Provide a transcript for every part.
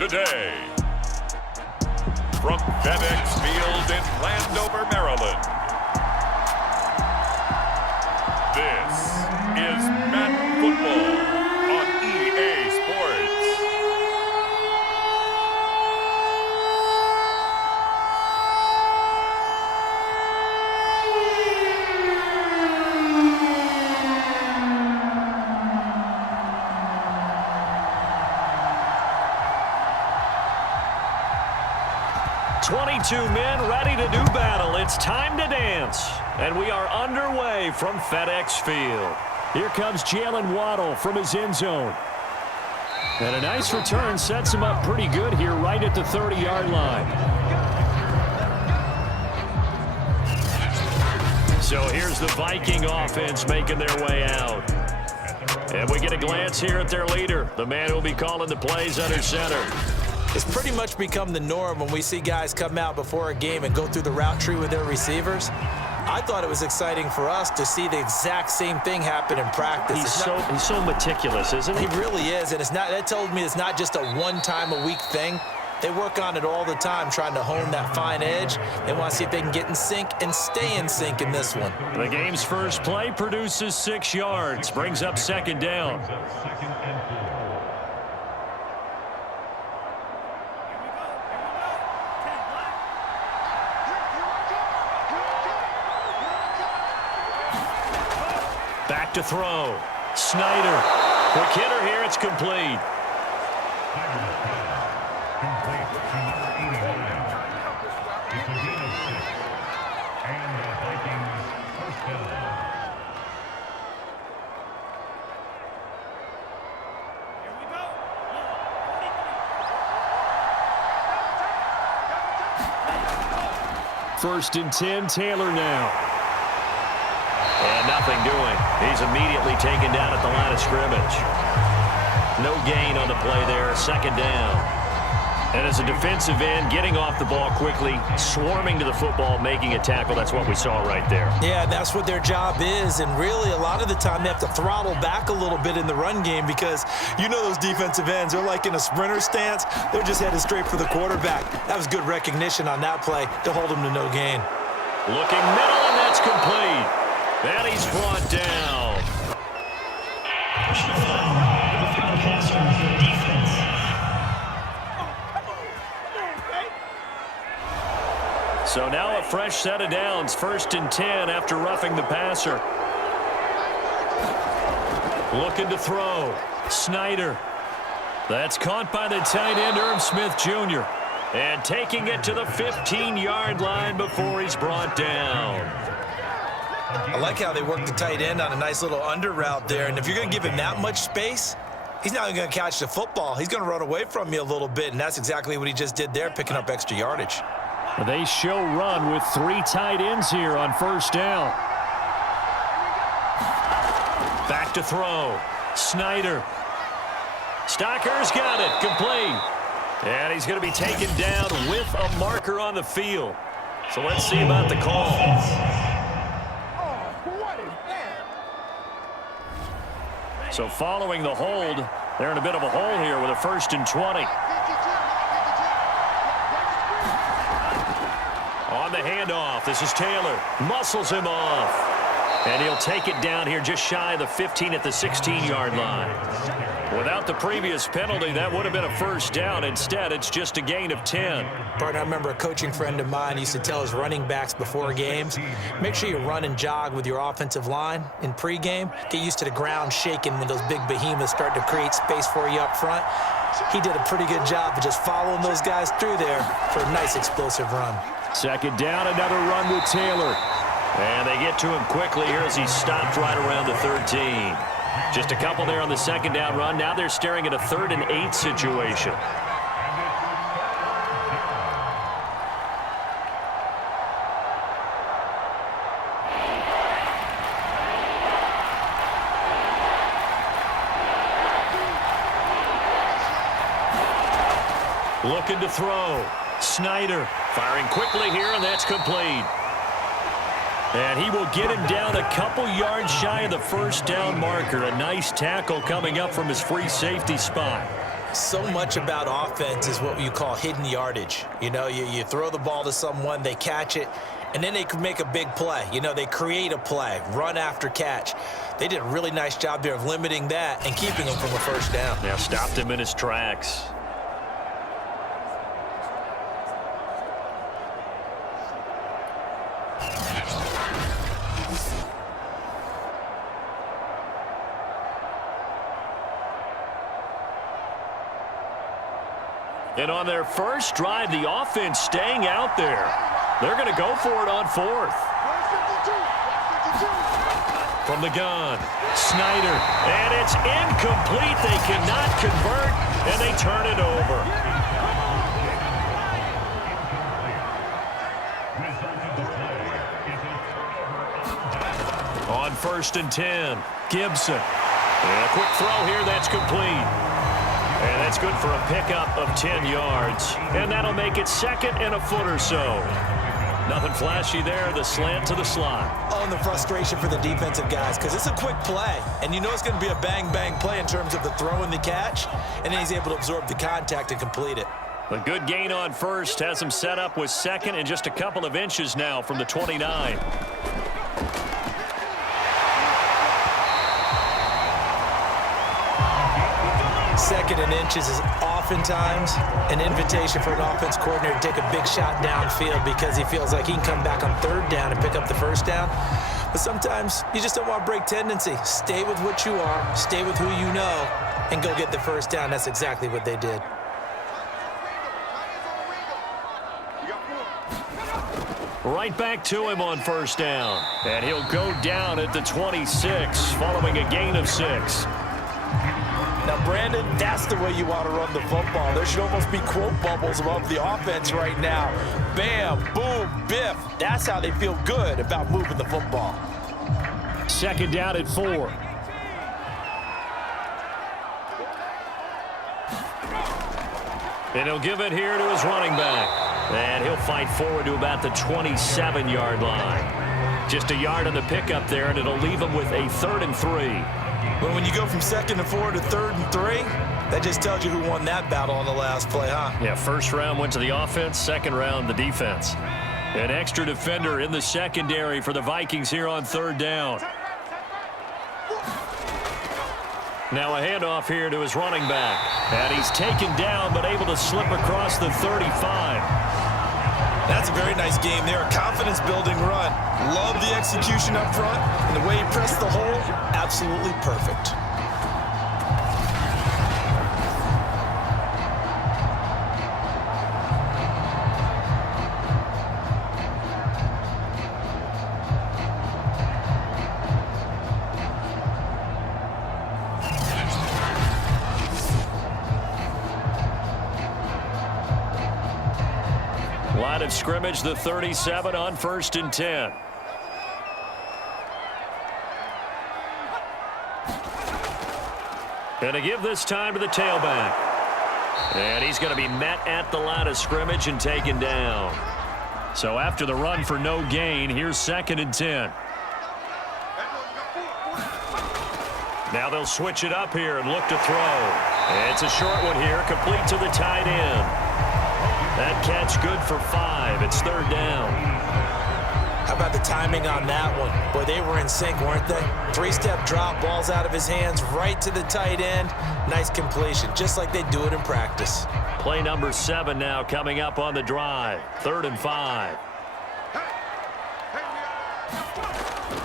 today. From FedEx Field in Landover, Maryland, this is Madden Football on EA Sports. Two men ready to do battle. It's time to dance. And we are underway from FedEx Field. Here comes Jalen Waddle from his end zone. And a nice return sets him up pretty good here right at the 30-yard line. So here's the Viking offense making their way out. And we get a glance here at their leader, the man who will be calling the plays under center. It's pretty much become the norm when we see guys come out before a game and go through the route tree with their receivers. I thought it was exciting for us to see the exact same thing happen in practice. He's so meticulous, isn't he? He really is, and that told me it's not just a one-time-a-week thing. They work on it all the time, trying to hone that fine edge. They want to see if they can get in sync and stay in sync in this one. The game's first play produces 6 yards, brings up second down. Back to throw. Snyder. Quick hitter here. It's complete. First and 10, Taylor now. And nothing doing. He's immediately taken down at the line of scrimmage. No gain on the play there. Second down. And as a defensive end, getting off the ball quickly, swarming to the football, making a tackle. That's what we saw right there. Yeah, that's what their job is. And really, a lot of the time, they have to throttle back a little bit in the run game because you know those defensive ends, they're like in a sprinter stance. They're just headed straight for the quarterback. That was good recognition on that play to hold him to no gain. Looking middle, and that's complete. And he's brought down. So now a fresh set of downs. First and 10 after roughing the passer. Looking to throw. Snyder. That's caught by the tight end, Irv Smith Jr. And taking it to the 15-yard line before he's brought down. I like how they work the tight end on a nice little under route there. And if you're going to give him that much space, he's not going to catch the football. He's going to run away from you a little bit, and that's exactly what he just did there, picking up extra yardage. They show run with 3 tight ends here on first down. Back to throw. Snyder. Stocker's got it. Complete. And he's going to be taken down with a marker on the field. So let's see about the call. So following the hold, they're in a bit of a hole here with a first and 20. On the handoff, this is Taylor. Muscles him off. And he'll take it down here just shy of the 15 at the 16-yard line. Without the previous penalty, that would have been a first down. Instead, it's just a gain of 10. Partner, I remember a coaching friend of mine used to tell his running backs before games, make sure you run and jog with your offensive line in pregame. Get used to the ground shaking when those big behemoths start to create space for you up front. He did a pretty good job of just following those guys through there for a nice explosive run. Second down, another run with Taylor. And they get to him quickly here as he stopped right around the 13. Just a couple there on the second down run. Now they're staring at a 3rd and 8 situation. Looking to throw. Snyder firing quickly here, and that's complete. And he will get him down a couple yards shy of the first down marker. A nice tackle coming up from his free safety spot. So much about offense is what you call hidden yardage. You know, you throw the ball to someone, they catch it, and then they can make a big play. You know, they create a play, run after catch. They did a really nice job there of limiting that and keeping him from a first down. Yeah, stopped him in his tracks. And on their first drive, the offense staying out there. They're going to go for it on fourth. From the gun, Snyder, and it's incomplete. They cannot convert, and they turn it over. On 1st and 10, Gibson. And a quick throw here, that's complete. And that's good for a pickup of 10 yards. And that'll make it 2nd and a foot or so. Nothing flashy there, the slant to the slot. Oh, and the frustration for the defensive guys, because it's a quick play. And you know it's going to be a bang-bang play in terms of the throw and the catch. And then he's able to absorb the contact and complete it. A good gain on first has him set up with 2nd and just a couple of inches now from the 29. Second and inches is oftentimes an invitation for an offense coordinator to take a big shot downfield because he feels like he can come back on 3rd down and pick up the first down. But sometimes you just don't want to break tendency. Stay with what you are, stay with who you know, and go get the first down. That's exactly what they did. Right back to him on 1st down. And he'll go down at the 26 following a gain of 6. Now, Brandon, that's the way you want to run the football. There should almost be quote bubbles above the offense right now. Bam, boom, biff. That's how they feel good about moving the football. 2nd down at 4. And he'll give it here to his running back. And he'll fight forward to about the 27-yard line. Just a yard on the pickup there, and it'll leave him with a 3rd and 3. But when you go from 2nd and 4 to 3rd and 3, that just tells you who won that battle on the last play, huh? Yeah, 1st round went to the offense, 2nd round the defense. An extra defender in the secondary for the Vikings here on 3rd down. Now a handoff here to his running back. And he's taken down but able to slip across the 35. That's a very nice game there. A confidence-building run. Love the execution up front. And the way he pressed the hole, absolutely perfect. Line of scrimmage, the 37 on 1st and 10. And to give this time to the tailback. And he's going to be met at the line of scrimmage and taken down. So after the run for no gain, here's 2nd and 10. Now they'll switch it up here and look to throw. It's a short one here, complete to the tight end. That catch good for 5. It's 3rd down. How about the timing on that one? Boy, they were in sync, weren't they? 3-step drop, balls out of his hands, right to the tight end. Nice completion, just like they do it in practice. Play number 7 now coming up on the drive. 3rd and 5.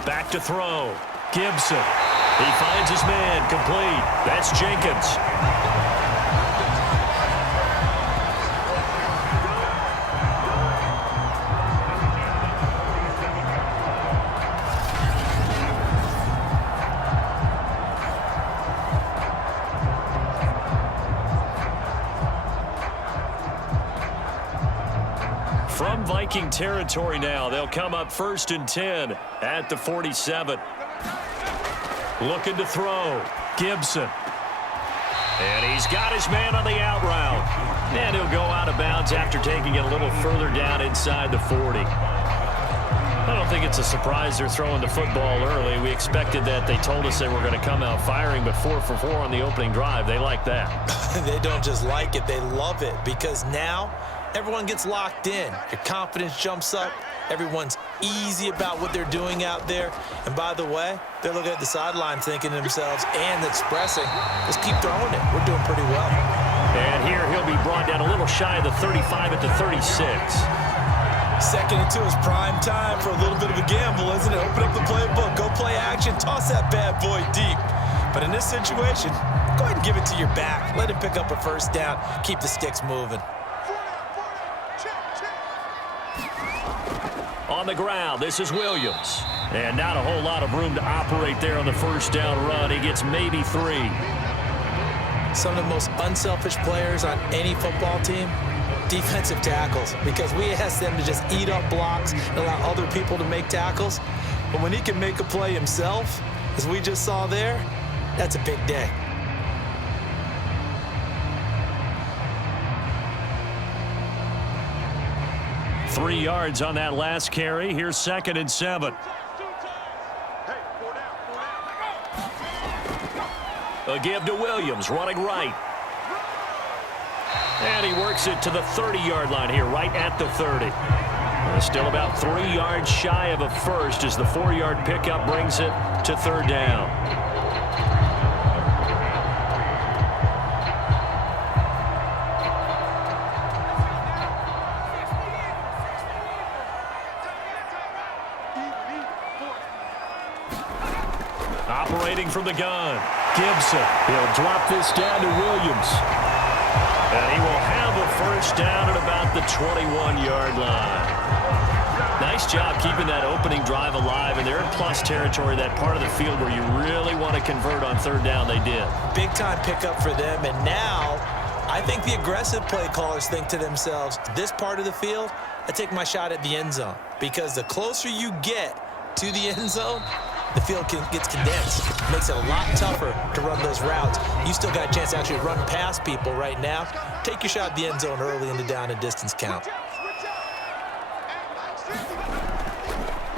Back to throw. Gibson. He finds his man, complete. That's Jenkins. From Viking territory now, they'll come up 1st and 10 at the 47. Looking to throw. Gibson. And he's got his man on the out route. And he'll go out of bounds after taking it a little further down inside the 40. I don't think it's a surprise they're throwing the football early. We expected that. They told us they were going to come out firing, but 4 for 4 on the opening drive. They like that. They don't just like it, they love it, because now everyone gets locked in. Your confidence jumps up. Everyone's easy about what they're doing out there. And by the way, they're looking at the sideline thinking to themselves and expressing, let's keep throwing it. We're doing pretty well. And here he'll be brought down a little shy of the 35 at the 36. 2nd and 2 is prime time for a little bit of a gamble, isn't it? Open up the playbook, go play action, toss that bad boy deep. But in this situation, go ahead and give it to your back. Let him pick up a first down, keep the sticks moving. On the ground, this is Williams. And not a whole lot of room to operate there on the first down run. He gets maybe 3. Some of the most unselfish players on any football team, defensive tackles, because we ask them to just eat up blocks and allow other people to make tackles. But when he can make a play himself, as we just saw there, that's a big day. Three yards on that last carry. Here's 2nd and 7. A give to Williams, running right. And he works it to the 30-yard line here, right at the 30. Still about 3 yards shy of a first as the 4-yard pickup brings it to 3rd down. Operating from the gun, Gibson. He'll drop this down to Williams. And he will have a first down at about the 21-yard line. Nice job keeping that opening drive alive, and they're in plus territory, that part of the field where you really want to convert on 3rd down. They did. Big-time pickup for them, and now I think the aggressive play callers think to themselves, this part of the field, I take my shot at the end zone, because the closer you get to the end zone, the field gets condensed. Makes it a lot tougher to run those routes. You still got a chance to actually run past people right now. Take your shot at the end zone early in the down and distance count.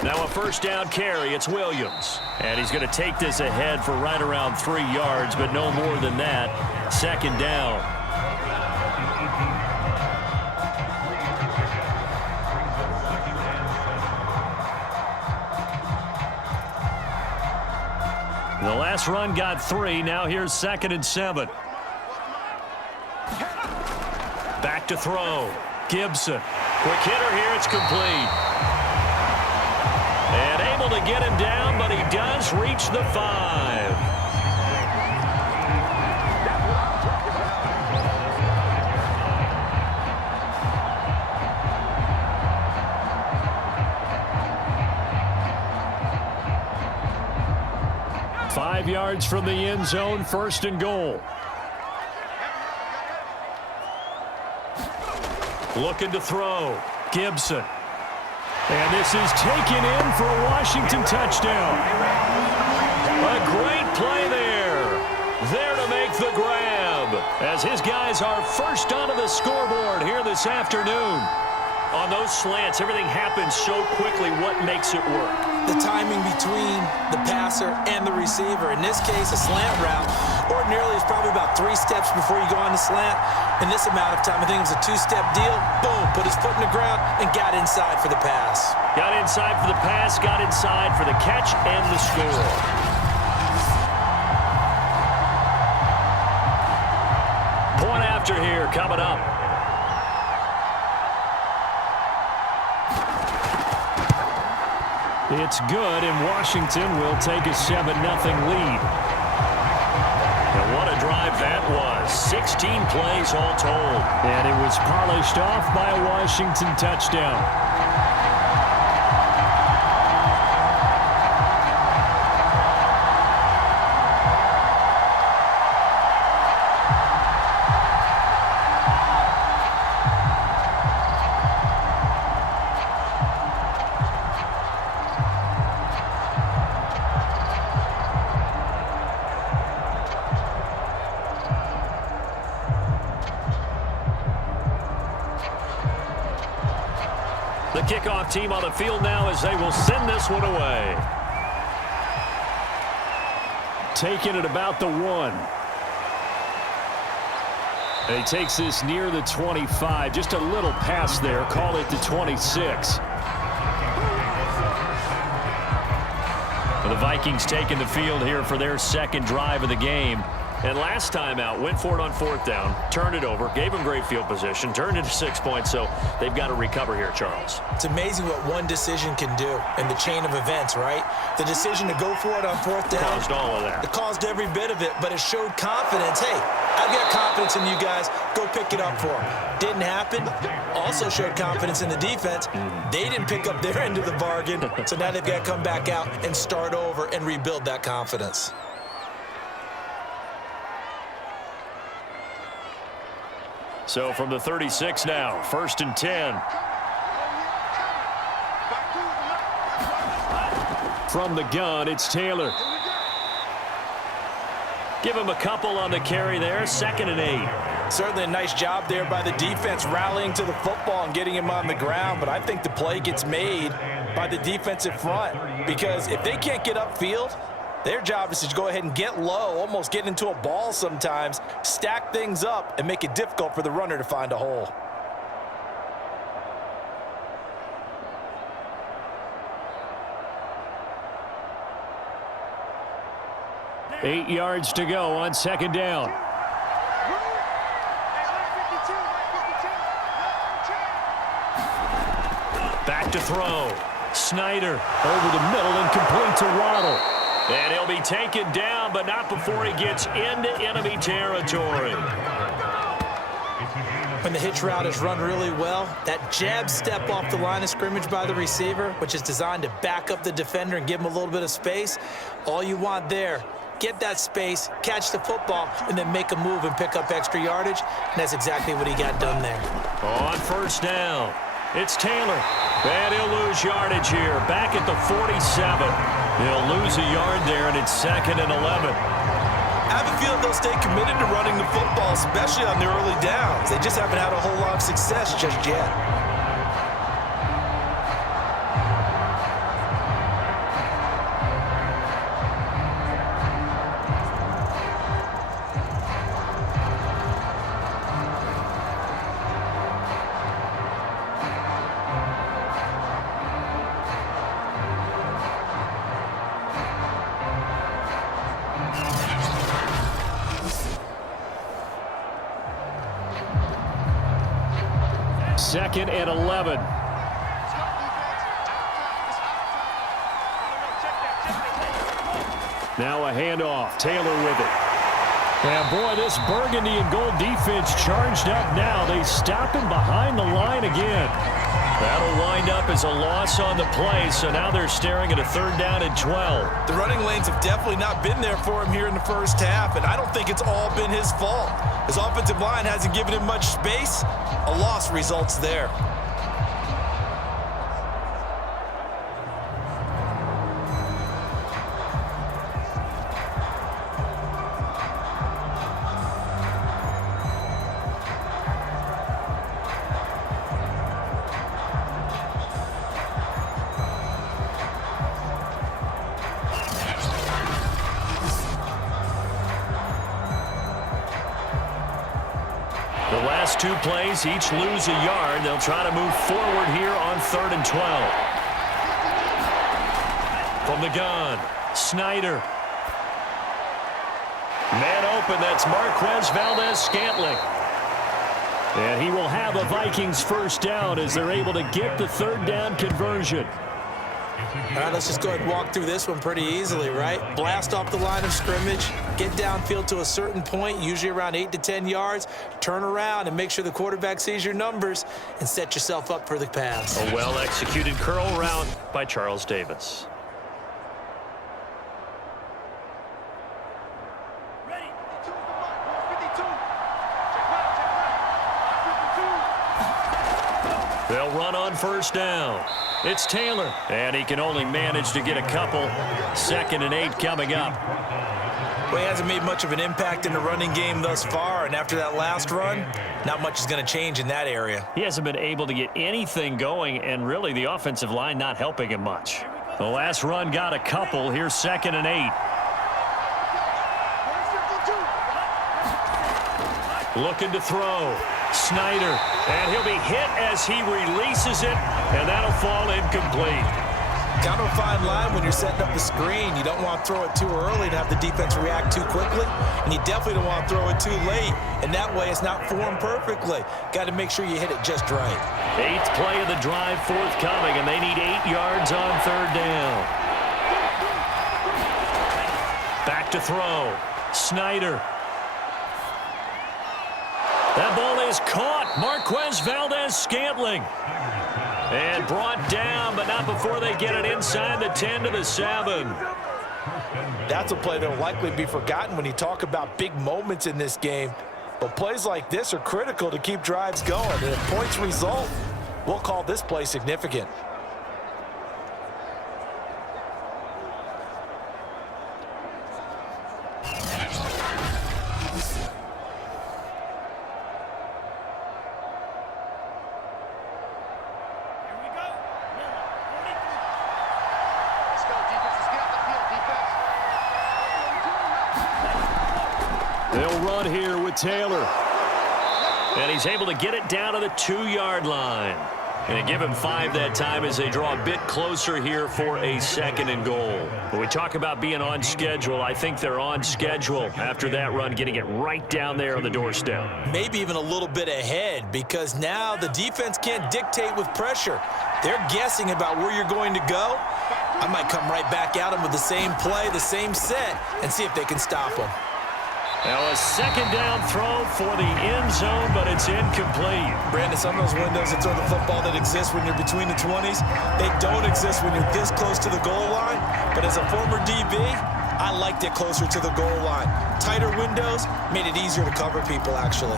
Now a first down carry. It's Williams. And he's going to take this ahead for right around 3 yards, but no more than that. 2nd down. The last run got 3. Now here's 2nd and 7. Back to throw. Gibson. Quick hitter here. It's complete. And able to get him down, but he does reach the 5. Five yards from the end zone, 1st and goal. Looking to throw. Gibson. And this is taken in for a Washington touchdown. A great play there. There to make the grab, as his guys are first onto the scoreboard here this afternoon. On those slants, everything happens so quickly. What makes it work? The timing between the passer and the receiver. In this case, a slant route ordinarily is probably about 3 steps before you go on the slant. In this amount of time, I think it was a 2-step deal. Boom, put his foot in the ground and got inside for the pass. Got inside for the pass, got inside for the catch and the score. Point after here coming up. It's good, and Washington will take a 7-0 lead. And what a drive that was. 16 plays all told. And it was polished off by a Washington touchdown. The kickoff team on the field now as they will send this one away. Taking it about the 1. And he takes this near the 25, just a little past there. Call it the 26. The Vikings taking the field here for their second drive of the game. And last time out, went for it on fourth down, turned it over, gave them great field position, turned it to 6 points, so they've got to recover here, Charles. It's amazing what one decision can do in the chain of events, right? The decision to go for it on fourth down. Caused all of that. It caused every bit of it, but it showed confidence. Hey, I've got confidence in you guys. Go pick it up for them. Didn't happen. Also showed confidence in the defense. They didn't pick up their end of the bargain, so now they've got to come back out and start over and rebuild that confidence. So from the 36 now, 1st and 10. From the gun, it's Taylor. Give him a couple on the carry there, 2nd and 8. Certainly a nice job there by the defense rallying to the football and getting him on the ground, but I think the play gets made by the defensive front because if they can't get upfield, their job is to go ahead and get low, almost get into a ball sometimes, stack things up, and make it difficult for the runner to find a hole. Eight yards to go on 2nd down. Back to throw. Snyder over the middle and complete to Waddle. And he'll be taken down, but not before he gets into enemy territory. When the hitch route is run really well, that jab step off the line of scrimmage by the receiver, which is designed to back up the defender and give him a little bit of space, all you want there, get that space, catch the football, and then make a move and pick up extra yardage, and that's exactly what he got done there. On 1st down, it's Taylor. And he'll lose yardage here, back at the 47. He'll lose a yard there, and it's 2nd and 11. I have a feeling they'll stay committed to running the football, especially on the early downs. They just haven't had a whole lot of success just yet. Second and 11. Now a handoff. Taylor with it. And boy, this burgundy and gold defense charged up now. They stop him behind the line again. That'll wind up as a loss on the play, so now they're staring at a 3rd down and 12. The running lanes have definitely not been there for him here in the first half, and I don't think it's all been his fault. His offensive line hasn't given him much space. A loss results there. The last 2 plays each lose a yard. They'll try to move forward here on 3rd and 12. From the gun, Snyder. Man open, that's Marquez Valdez-Scantling. And he will have a Vikings 1st down as they're able to get the 3rd down conversion. All right, let's just go ahead and walk through this one pretty easily, right? Blast off the line of scrimmage, get downfield to a certain point, usually around 8 to 10 yards, turn around and make sure the quarterback sees your numbers and set yourself up for the pass. A well-executed curl route by Charles Davis. They'll run on 1st down. It's Taylor, and he can only manage to get a couple. 2nd and 8 coming up. Well, he hasn't made much of an impact in the running game thus far, and after that last run, not much is going to change in that area. He hasn't been able to get anything going, and really the offensive line not helping him much. The last run got a couple. Here's 2nd and 8. Looking to throw. Snyder. And he'll be hit as he releases it, and that'll fall incomplete. Kind of a fine line when you're setting up the screen. You don't want to throw it too early to have the defense react too quickly, and you definitely don't want to throw it too late, and that way it's not formed perfectly. Got to make sure you hit it just right. 8th play of the drive forthcoming, and they need 8 yards on 3rd down. Back to throw. Snyder. That ball is caught. Marquez Valdez-Scantling. And brought down, but not before they get it inside the 10 to the 7. That's a play that will likely be forgotten when you talk about big moments in this game. But plays like this are critical to keep drives going. And if points result, we'll call this play significant. They'll run here with Taylor. And he's able to get it down to the 2-yard line. And give him 5 that time as they draw a bit closer here for a 2nd and goal. When we talk about being on schedule, I think they're on schedule after that run, getting it right down there on the doorstep. Maybe even a little bit ahead, because now the defense can't dictate with pressure. They're guessing about where you're going to go. I might come right back at them with the same play, the same set, and see if they can stop them. Now a 2nd down throw for the end zone, but it's incomplete. Brandon, some of those windows that throw the football that exist when you're between the 20s, they don't exist when you're this close to the goal line. But as a former DB, I liked it closer to the goal line. Tighter windows made it easier to cover people, actually.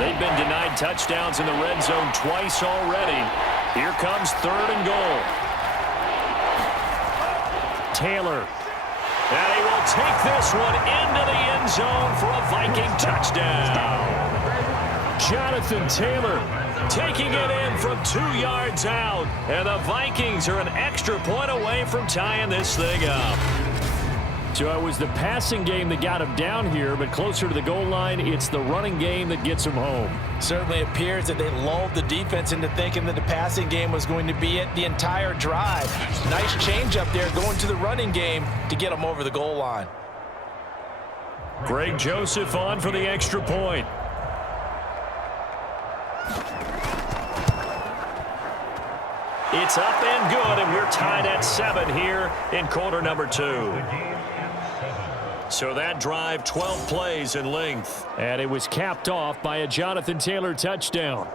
They've been denied touchdowns in the red zone twice already. Here comes 3rd and goal. Taylor. And he will take this one into the end zone for a Viking touchdown. Jonathan Taylor taking it in from 2 yards out. And the Vikings are an extra point away from tying this thing up. So it was the passing game that got him down here, but closer to the goal line, it's the running game that gets him home. Certainly appears that they lulled the defense into thinking that the passing game was going to be it the entire drive. Nice change up there going to the running game to get them over the goal line. Greg Joseph on for the extra point. It's up and good, and we're tied at 7 here in quarter number 2. So that drive, 12 plays in length. And it was capped off by a Jonathan Taylor touchdown.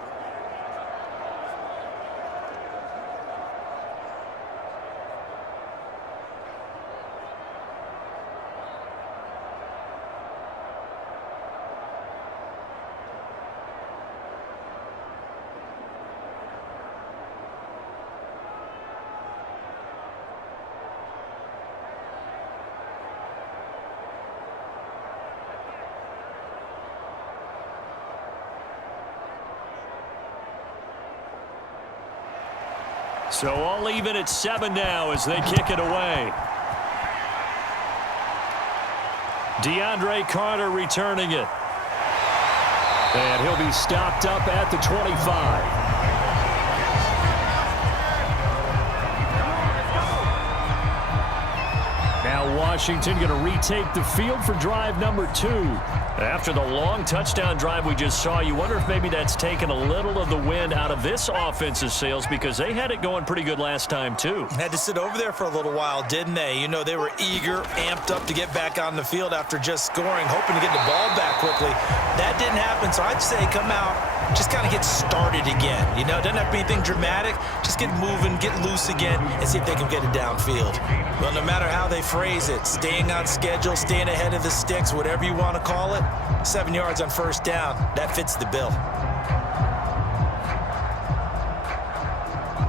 So all even at 7 now as they kick it away. DeAndre Carter returning it. And he'll be stopped up at the 25. Now Washington going to retake the field for drive number 2. After the long touchdown drive we just saw, you wonder if maybe that's taken a little of the wind out of this offense's sails, because they had it going pretty good last time too. Had to sit over there for a little while, didn't they? You know, they were eager, amped up to get back on the field after just scoring, hoping to get the ball back quickly. That didn't happen, so I'd say come out, just kind of get started again. You know, it doesn't have to be anything dramatic. Just get moving, get loose again, and see if they can get it downfield. Well, no matter how they phrase it, staying on schedule, staying ahead of the sticks, whatever you want to call it, 7 yards on first down, that fits the bill.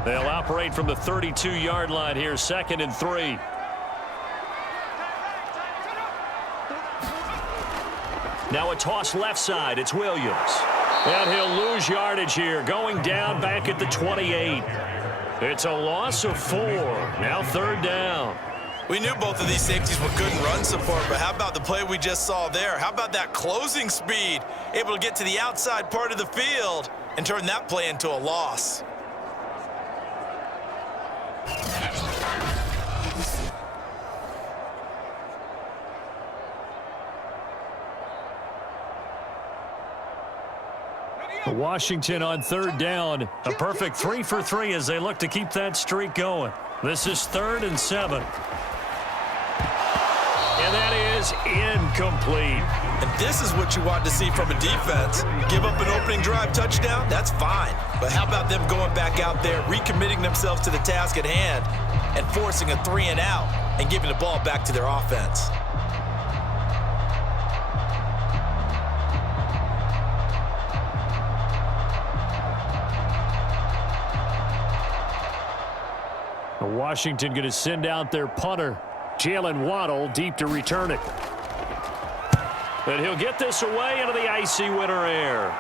They'll operate from the 32-yard line here, 2nd and 3. Now a toss left side. It's Williams. And he'll lose yardage here, going down back at the 28. It's a loss of 4. Now 3rd down. We knew both of these safeties were good in run support, but how about the play we just saw there? How about that closing speed? Able to get to the outside part of the field and turn that play into a loss. Washington on third down. A perfect 3 for 3 as they look to keep that streak going. This is 3rd and 7. And that is incomplete. And this is what you want to see from a defense. Give up an opening drive touchdown, that's fine. But how about them going back out there, recommitting themselves to the task at hand, and forcing a 3 and out, and giving the ball back to their offense. Washington going to send out their punter, Jalen Waddle, deep to return it. And he'll get this away into the icy winter air.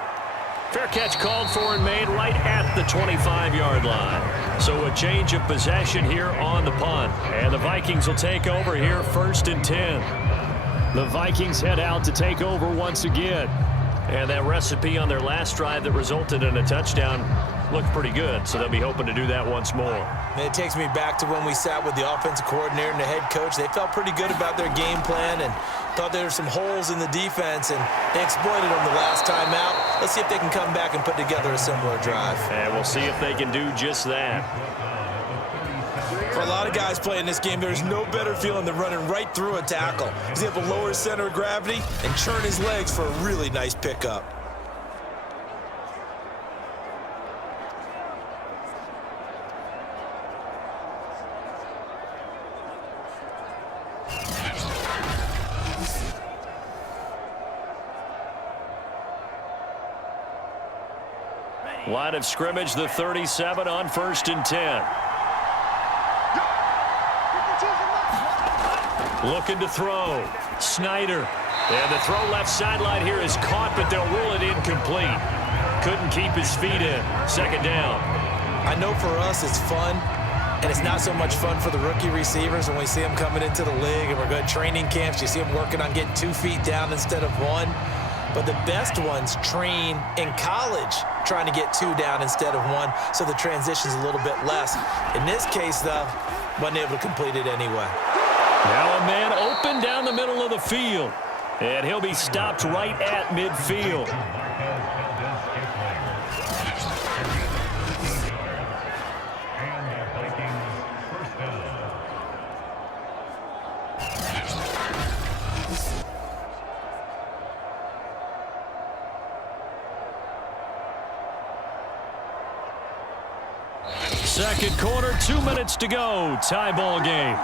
Fair catch called for and made right at the 25-yard line. So a change of possession here on the punt. And the Vikings will take over here 1st and 10. The Vikings head out to take over once again. And that recipe on their last drive that resulted in a touchdown looked pretty good, so they'll be hoping to do that once more. And it takes me back to when we sat with the offensive coordinator and the head coach. They felt pretty good about their game plan and thought there were some holes in the defense, and they exploited them the last time out. Let's see if they can come back and put together a similar drive. And we'll see if they can do just that. For a lot of guys playing this game, there's no better feeling than running right through a tackle. He's able to lower his center of gravity and churn his legs for a really nice pickup. Line of scrimmage, the 37 on 1st and 10. Looking to throw. Snyder. And the throw left sideline here is caught, but they'll rule it incomplete. Couldn't keep his feet in. 2nd down. I know for us it's fun, and it's not so much fun for the rookie receivers when we see them coming into the league and we're going to training camps. You see them working on getting 2 feet down instead of 1. But the best ones train in college trying to get 2 down instead of 1, so the transition's a little bit less. In this case, though, wasn't able to complete it anyway. Now a man open down the middle of the field, and he'll be stopped right at midfield. Second quarter, 2 minutes to go. Tie ball game.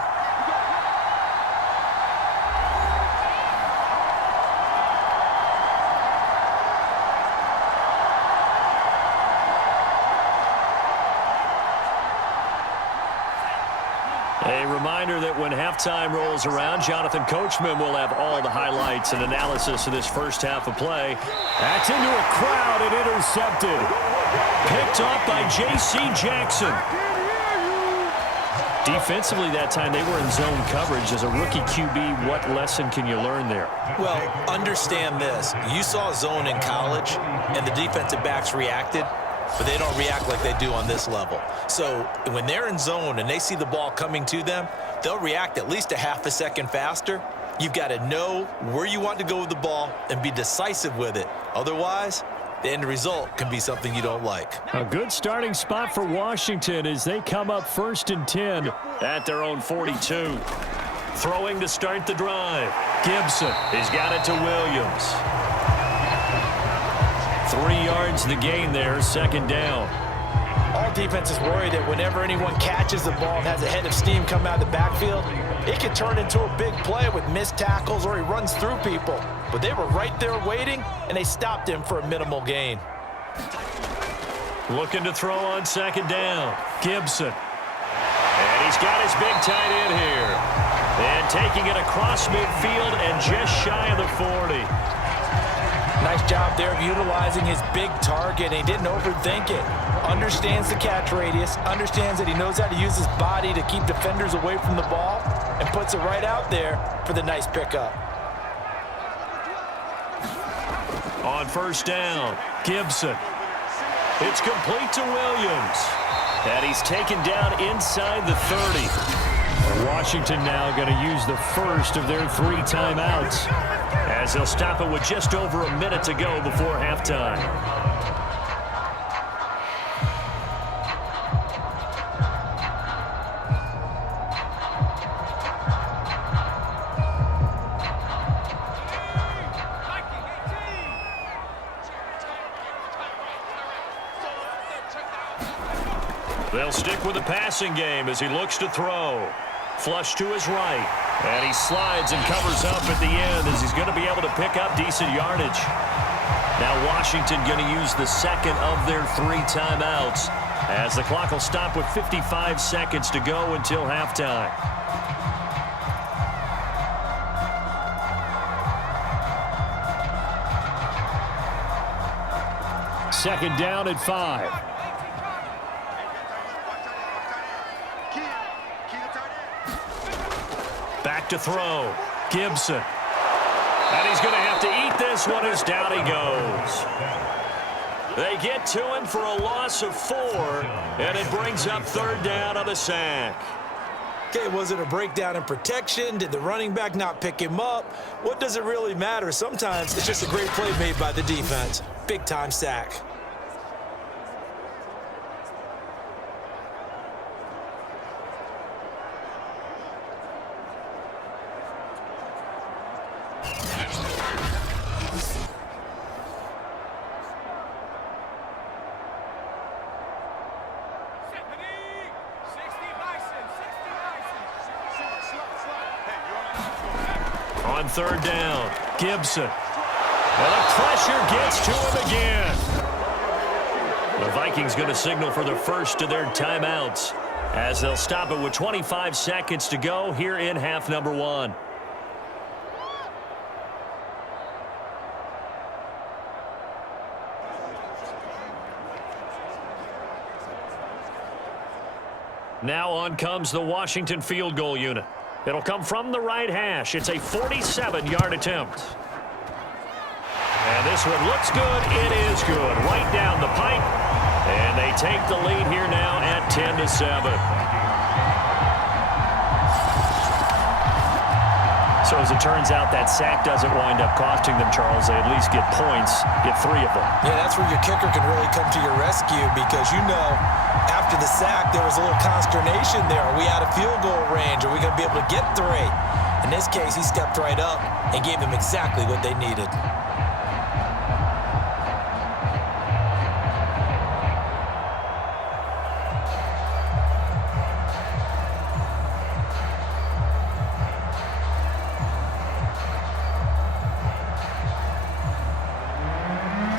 A reminder that when halftime rolls around, Jonathan Coachman will have all the highlights and analysis of this first half of play. That's into a crowd and intercepted. Picked off by J.C. Jackson. Defensively that time, they were in zone coverage. As a rookie QB, what lesson can you learn there? Well, understand this. You saw zone in college, and the defensive backs reacted, but they don't react like they do on this level. So when they're in zone and they see the ball coming to them, they'll react at least a half a second faster. You've got to know where you want to go with the ball and be decisive with it. Otherwise, the end result can be something you don't like. A good starting spot for Washington as they come up 1st and 10 at their own 42. Throwing to start the drive. Gibson. He's got it to Williams. 3 yards the gain there, 2nd down. All defenses worry that whenever anyone catches the ball and has a head of steam come out of the backfield, it can turn into a big play with missed tackles or he runs through people. But they were right there waiting, and they stopped him for a minimal gain. Looking to throw on 2nd down. Gibson. And he's got his big tight end here. And taking it across midfield and just shy of the 40. Nice job there of utilizing his big target. He didn't overthink it. Understands the catch radius, understands that he knows how to use his body to keep defenders away from the ball, and puts it right out there for the nice pickup. On first down, Gibson. It's complete to Williams. And he's taken down inside the 30. Washington now going to use the first of their 3 timeouts, as they'll stop it with just over a minute to go before halftime. They'll stick with the passing game as he looks to throw. Flush to his right. And he slides and covers up at the end as he's going to be able to pick up decent yardage. Now Washington going to use the second of their 3 timeouts, as the clock will stop with 55 seconds to go until halftime. Second down at 5. Back to throw. Gibson. And he's going to have to eat this one as down he goes. They get to him for a loss of 4, and it brings up third down on the sack. Okay, was it a breakdown in protection? Did the running back not pick him up? What does it really matter? Sometimes it's just a great play made by the defense. Big-time sack. On third down, Gibson. And the pressure gets to him again. The Vikings going to signal for the first of their timeouts, as they'll stop it with 25 seconds to go here in half number 1. Now on comes the Washington field goal unit. It'll come from the right hash. It's a 47-yard attempt. And this one looks good. It is good. Right down the pipe. And they take the lead here now at 10-7. So as it turns out, that sack doesn't wind up costing them, Charles. They at least get points, get 3 of them. Yeah, that's where your kicker can really come to your rescue, because you know after the sack there was a little consternation there. Are we out of field goal range? Are we going to be able to get 3? In this case, he stepped right up and gave them exactly what they needed.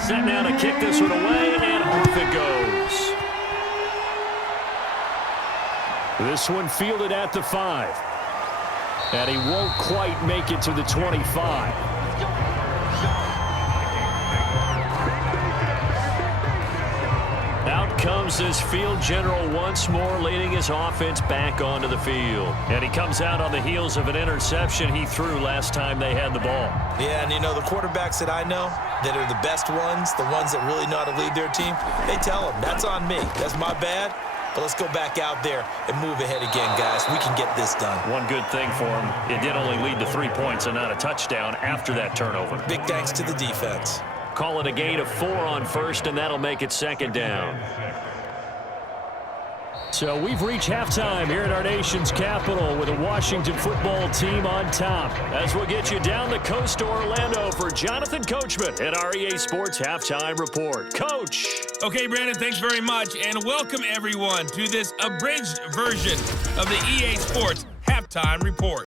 Set now to kick this one away, and off it goes. This one fielded at the 5. And he won't quite make it to the 25. Out comes this field general once more, leading his offense back onto the field. And he comes out on the heels of an interception he threw last time they had the ball. Yeah, and you know, the quarterbacks that I know that are the best ones, the ones that really know how to lead their team, they tell them, that's on me. That's my bad. But let's go back out there and move ahead again, guys. We can get this done. One good thing for him, it did only lead to 3 points and not a touchdown after that turnover. Big thanks to the defense. Call it a gain of 4 on first, and that'll make it second down. So we've reached halftime here at our nation's capital with the Washington football team on top. As we'll get you down the coast to Orlando for Jonathan Coachman at our EA Sports Halftime Report. Coach. Okay, Brandon, thanks very much, and welcome everyone to this abridged version of the EA Sports Halftime Report.